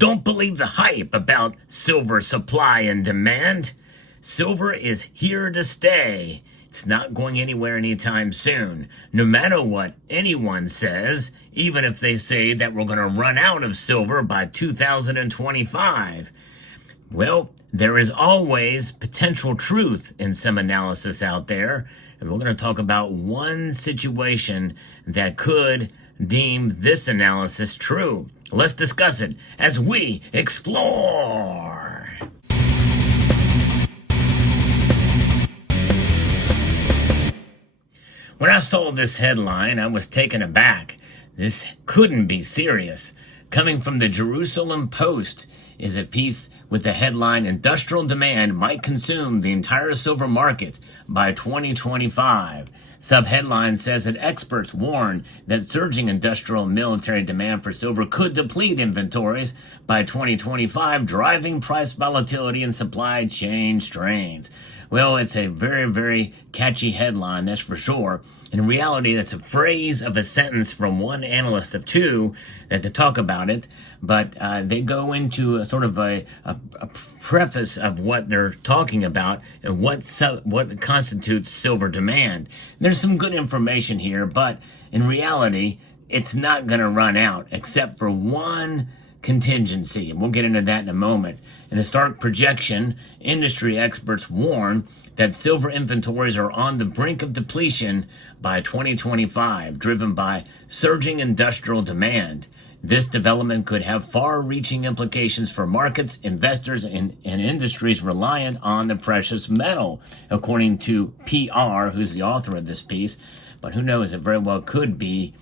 Don't believe the hype about silver supply and demand. Silver is here to stay. It's not going anywhere anytime soon. No matter what anyone says, even if they say that we're going to run out of silver by 2025. Well, there is always potential truth in some analysis out there. And we're going to talk about one situation that could deem this analysis true. Let's discuss it as we explore. When I saw this headline, I was taken aback. This couldn't be serious. Coming from the Jerusalem Post is a piece with the headline, "Industrial Demand Might Consume the Entire Silver Market by 2025. Subheadline says that experts warn that surging industrial and military demand for silver could deplete inventories by 2025, driving price volatility and supply chain strains. Well, it's a very, very catchy headline, that's for sure. In reality, that's a phrase of a sentence from one analyst of two that to talk about it, but they go into a sort of a preface of what they're talking about and what constitutes silver demand. There's some good information here, but in reality, it's not going to run out except for one contingency, and we'll get into that in a moment. In a stark projection, industry experts warn that silver inventories are on the brink of depletion by 2025, driven by surging industrial demand. This development could have far-reaching implications for markets, investors, and industries reliant on the precious metal, according to PR, who's the author of this piece. But who knows, it very well could be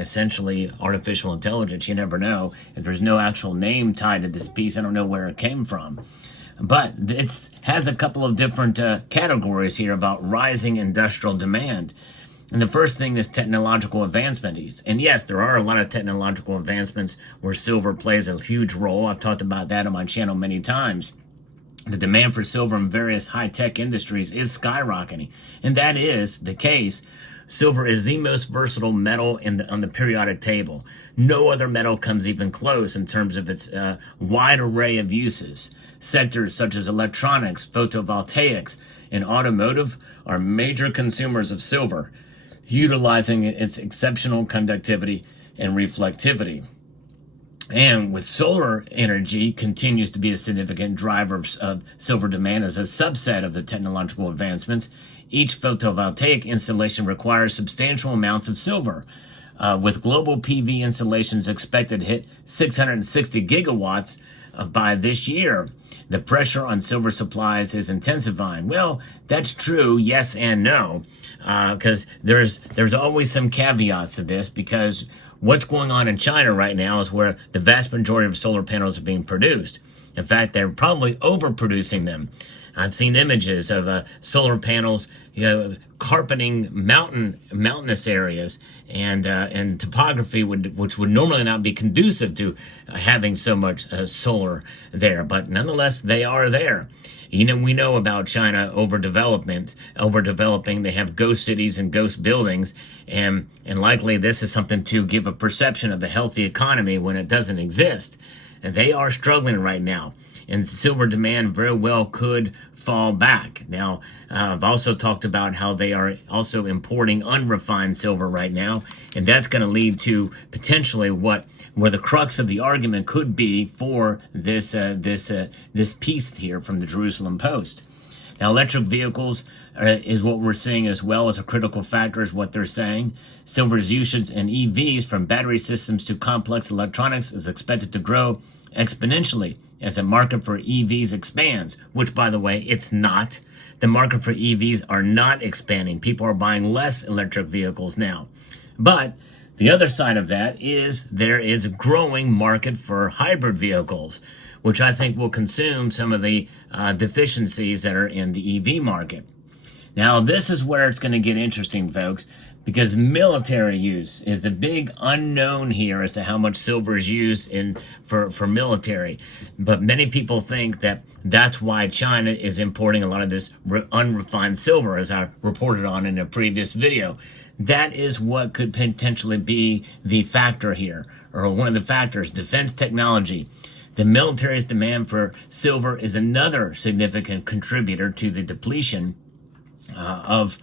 essentially artificial intelligence. You never know. If there's no actual name tied to this piece, I don't know where it came from. But it has a couple of different categories here about rising industrial demand. And the first thing is technological advancement. And yes, there are a lot of technological advancements where silver plays a huge role. I've talked about that on my channel many times. The demand for silver in various high-tech industries is skyrocketing. And that is the case. Silver is the most versatile metal on the periodic table. No other metal comes even close in terms of its wide array of uses. Sectors such as electronics, photovoltaics, and automotive are major consumers of silver, utilizing its exceptional conductivity and reflectivity. And with solar energy continues to be a significant driver of silver demand as a subset of the technological advancements. Each photovoltaic installation requires substantial amounts of silver, with global PV installations expected to hit 660 gigawatts by this year. The pressure on silver supplies is intensifying. Well, that's true, yes and no, because there's always some caveats to this, because what's going on in China right now is where the vast majority of solar panels are being produced. In fact, they're probably overproducing them. I've seen images of solar panels, carpeting mountainous areas and topography which would normally not be conducive to having so much solar there, but nonetheless they are there. We know about China overdeveloping. They have ghost cities and ghost buildings, and likely this is something to give a perception of a healthy economy when it doesn't exist. And they are struggling right now, and silver demand very well could fall back. Now, I've also talked about how they are also importing unrefined silver right now, and that's going to lead to potentially where the crux of the argument could be for this piece here from the Jerusalem Post. Now, electric vehicles is what we're seeing as well as a critical factor, is what they're saying. Silver's usage in EVs, from battery systems to complex electronics, is expected to grow exponentially as the market for EVs expands, which, by the way, it's not. The market for EVs are not expanding. People are buying less electric vehicles now. But the other side of that is there is a growing market for hybrid vehicles, which I think will consume some of the deficiencies that are in the EV market. Now, this is where it's going to get interesting, folks, because military use is the big unknown here as to how much silver is used for military. But many people think that that's why China is importing a lot of this unrefined silver, as I reported on in a previous video. That is what could potentially be the factor here, or one of the factors. Defense technology. The military's demand for silver is another significant contributor to the depletion of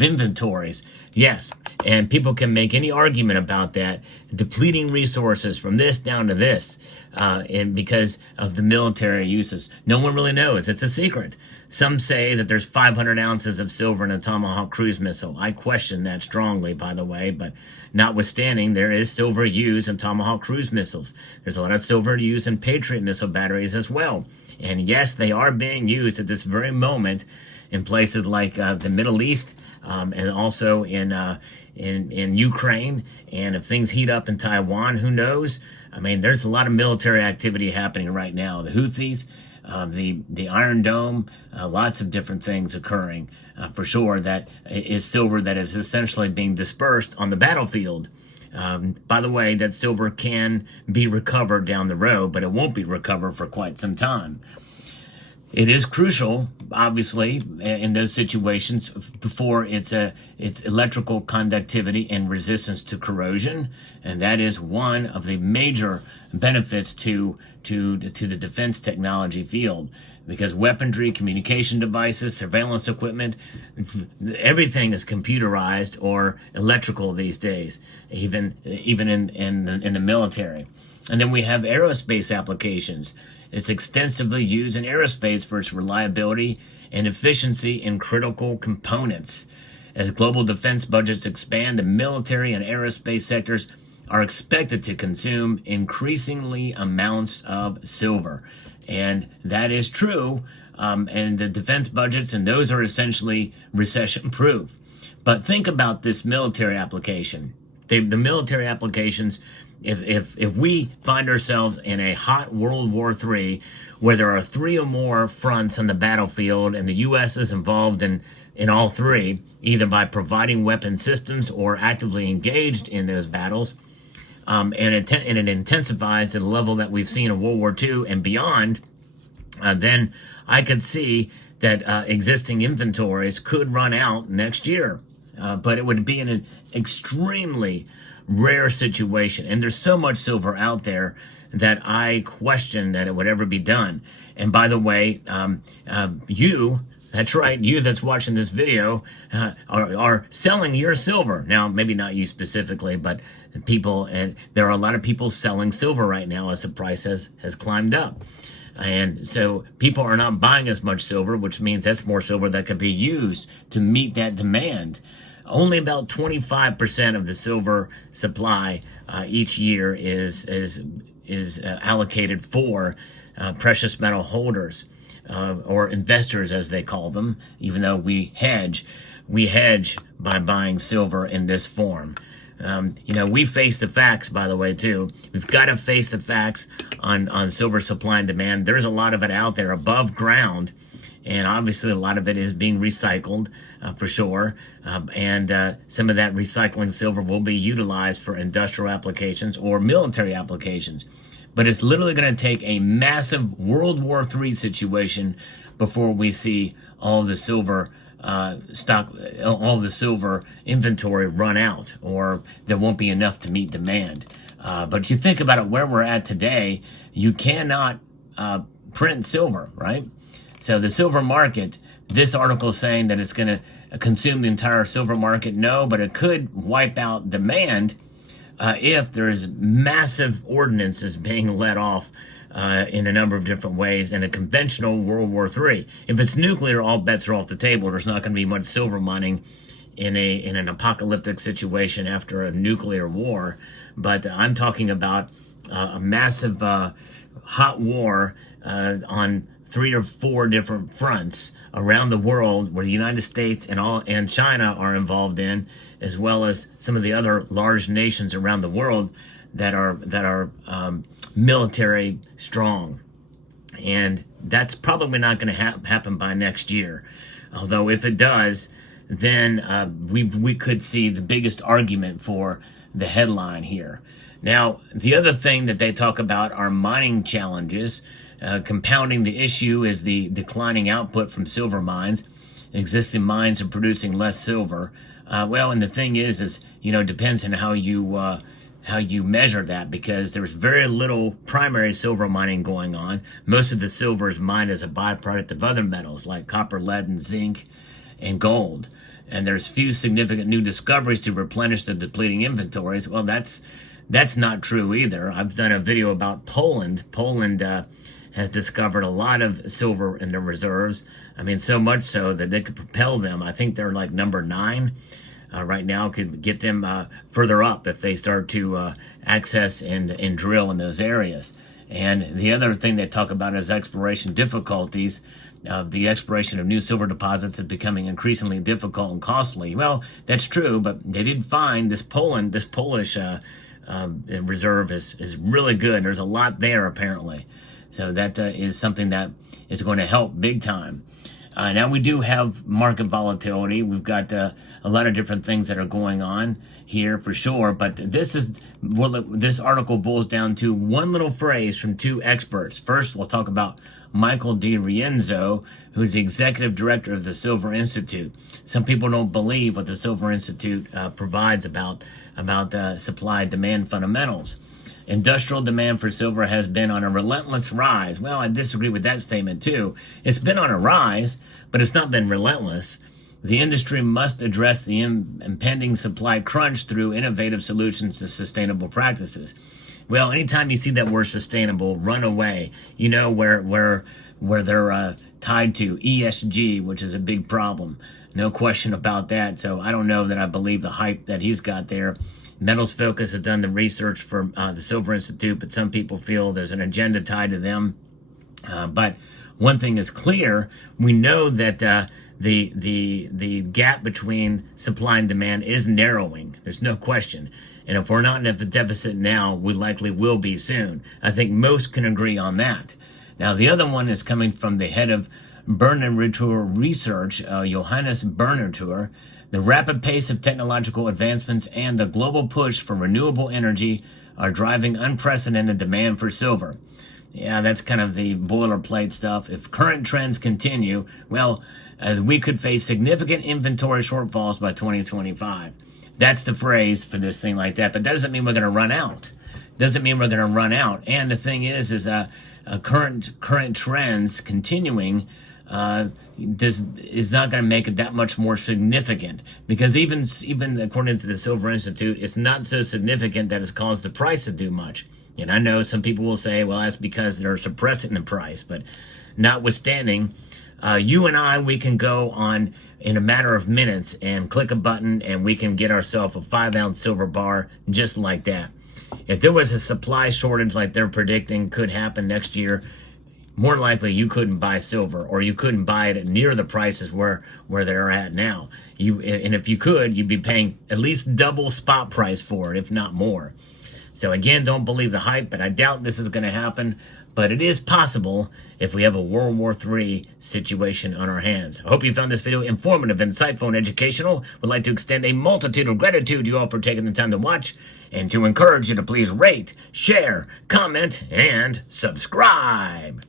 inventories. Yes, and people can make any argument about that, depleting resources from this down to this, and because of the military uses. No one really knows. It's a secret. Some say that there's 500 ounces of silver in a Tomahawk cruise missile. I question that strongly, by the way, but notwithstanding, there is silver used in Tomahawk cruise missiles. There's a lot of silver used in Patriot missile batteries as well. And yes, they are being used at this very moment in places like the Middle East, and also in Ukraine. And if things heat up in Taiwan, who knows? I mean, there's a lot of military activity happening right now. The Houthis, the Iron Dome, lots of different things occurring for sure. That is silver that is essentially being dispersed on the battlefield. By the way, that silver can be recovered down the road, but it won't be recovered for quite some time. It is crucial, obviously, in those situations for its electrical conductivity and resistance to corrosion, and that is one of the major benefits to the defense technology field, because weaponry, communication devices, surveillance equipment, everything is computerized or electrical these days, even in the military. And then we have aerospace applications. It's extensively used in aerospace for its reliability and efficiency in critical components. As global defense budgets expand, the military and aerospace sectors are expected to consume increasingly amounts of silver. And that is true. And the defense budgets, and those are essentially recession-proof. But think about this military application. The military applications, if we find ourselves in a hot World War III, where there are 3 or more fronts on the battlefield, and the U.S. is involved in all 3, either by providing weapon systems or actively engaged in those battles, and it intensifies at a level that we've seen in World War II and beyond, then I could see that existing inventories could run out next year. But it would be in an extremely rare situation. And there's so much silver out there that I question that it would ever be done. And by the way, that's right, you that's watching this video are selling your silver. Now, maybe not you specifically, but people, and there are a lot of people selling silver right now as the price has climbed up. And so people are not buying as much silver, which means that's more silver that could be used to meet that demand. Only about 25% of the silver supply each year is allocated for precious metal holders or investors, as they call them. Even though we hedge by buying silver in this form. We face the facts, by the way, too. We've got to face the facts on silver supply and demand. There's a lot of it out there above ground. And obviously, a lot of it is being recycled, for sure. And some of that recycling silver will be utilized for industrial applications or military applications. But it's literally going to take a massive World War III situation before we see all the silver all the silver inventory run out, or there won't be enough to meet demand. But you think about it, where we're at today, you cannot print silver, right? So the silver market, this article is saying that it's going to consume the entire silver market. No, but it could wipe out demand if there's massive ordinances being let off in a number of different ways in a conventional World War III. If it's nuclear, all bets are off the table. There's not going to be much silver mining in an apocalyptic situation after a nuclear war. But I'm talking about a massive hot war on 3 or 4 different fronts around the world, where the United States and China are involved in, as well as some of the other large nations around the world that are military strong. And that's probably not going to happen by next year. Although if it does, then we could see the biggest argument for the headline here. Now, the other thing that they talk about are mining challenges. Compounding the issue is the declining output from silver mines. Existing mines are producing less silver. And the thing is, it depends on how you measure that, because there's very little primary silver mining going on. Most of the silver is mined as a byproduct of other metals like copper, lead, and zinc, and gold. And there's few significant new discoveries to replenish the depleting inventories. Well, that's not true either. I've done a video about Poland. Poland has discovered a lot of silver in their reserves. I mean, so much so that they could propel them. I think they're like number 9 right now, could get them further up if they start to access and drill in those areas. And the other thing they talk about is exploration difficulties. The exploration of new silver deposits is becoming increasingly difficult and costly. Well, that's true, but they did find this Polish reserve is really good. There's a lot there apparently. So that is something that is going to help big time. Now we do have market volatility. We've got a lot of different things that are going on here for sure. But this article boils down to one little phrase from 2 experts. First, we'll talk about Michael Di Rienzo, who's the executive director of the Silver Institute. Some people don't believe what the Silver Institute provides about supply-demand fundamentals. Industrial demand for silver has been on a relentless rise. Well, I disagree with that statement too. It's been on a rise, but it's not been relentless. The industry must address the impending supply crunch through innovative solutions to sustainable practices. Well, anytime you see that word sustainable, run away. You know where they're tied to ESG, which is a big problem. No question about that. So I don't know that I believe the hype that he's got there. Metals Focus has done the research for the Silver Institute, but some people feel there's an agenda tied to them. But one thing is clear: we know that the gap between supply and demand is narrowing. There's no question. And if we're not in a deficit now, we likely will be soon. I think most can agree on that. Now, the other one is coming from the head of Berner-Ritter Research, Johannes Berner-Ritter. The rapid pace of technological advancements and the global push for renewable energy are driving unprecedented demand for silver. Yeah, that's kind of the boilerplate stuff. If current trends continue, well, we could face significant inventory shortfalls by 2025. That's the phrase for this thing like that. But that doesn't mean we're going to run out. Doesn't mean we're going to run out. And the thing is current trends continuing is not going to make it that much more significant, because even according to the Silver Institute, it's not so significant that it's caused the price to do much. And I know some people will say, well, that's because they're suppressing the price. But notwithstanding, you and I, we can go on in a matter of minutes and click a button and we can get ourselves a 5-ounce silver bar just like that. If there was a supply shortage like they're predicting could happen next year, more than likely you couldn't buy silver, or you couldn't buy it at near the prices where they're at now. And if you could, you'd be paying at least double spot price for it, if not more. So again, don't believe the hype, but I doubt this is going to happen. But it is possible if we have a World War III situation on our hands. I hope you found this video informative, insightful, and educational. Would like to extend a multitude of gratitude to you all for taking the time to watch, and to encourage you to please rate, share, comment, and subscribe.